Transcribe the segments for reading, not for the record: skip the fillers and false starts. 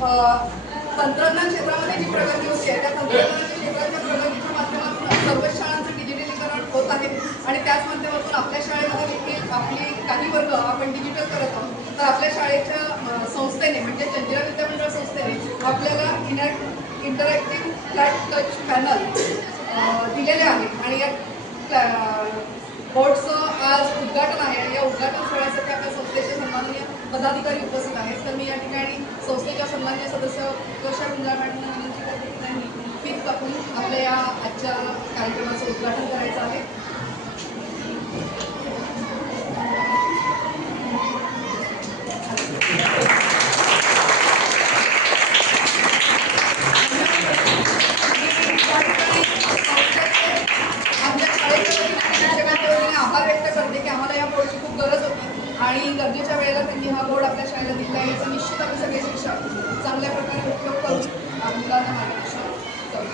तंत्रज्ञान क्षेत्रामध्ये जी प्रगती होती आहे त्या तंत्रज्ञानाच्या क्षेत्राच्या प्रगतीच्या माध्यमातून सर्व शाळांचं डिजिटलीकरण होत आहे आणि त्याच माध्यमातून आपल्या शाळेमध्ये देखील आपली काही वर्ग आपण डिजिटल करत आहोत. तर आपल्या शाळेच्या संस्थेने म्हणजे जंजिरा विद्यामंडळ संस्थेने आपल्याला इंटरॅक्टिव्ह फ्लॅट टच पॅनल दिलेले आहे आणि या बोर्डचं आज उद्घाटन आहे आणि या उद्घाटन सोहळ्यासाठी आपल्या संस्थेचे सन्माननीय पदाधिकारी उपस्थित आहेत. तर मी या ठिकाणी संस्थेच्या सन्माननीय सदस्य कशा गुंजाळ मॅडमना विनंती करते की त्यांनी फीत कापून आपल्या या आजच्या कार्यक्रमाचं उद्घाटन करायचं आहे. आभार व्यक्त करते की आम्हाला या बोर्डची खूप गरज होती आणि गरजेच्या वेळेला त्यांनी हा बोर्ड आपल्या शाळेला दिला आहे. याचा निश्चित आम्ही सगळे शिक्षक चांगल्या प्रकारे उपयोग करून मुलांना मार्गदर्शन करू.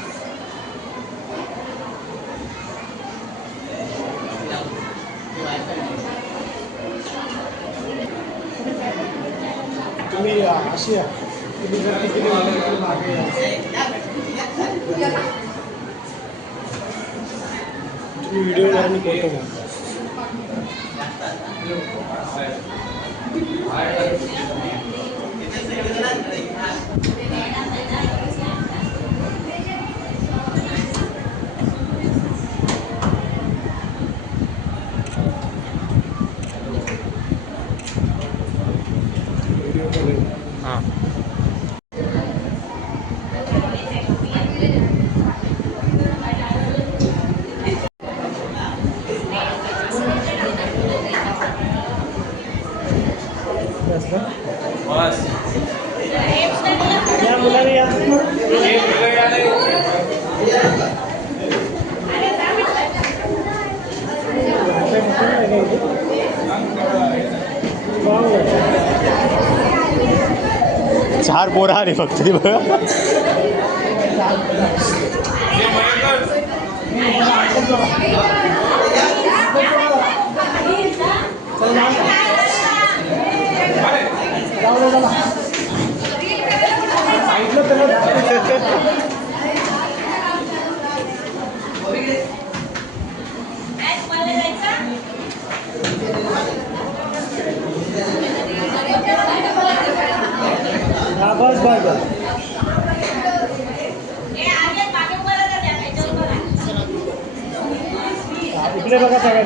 तुम्ही अशी तुम्ही जर तिकडे मागे तुम्ही व्हिडिओ आणि फोटो घ्या. हां या मुलाने या चार पोरं आले फक्त ते बघा. बस बस बस इकडे बघा सगळं.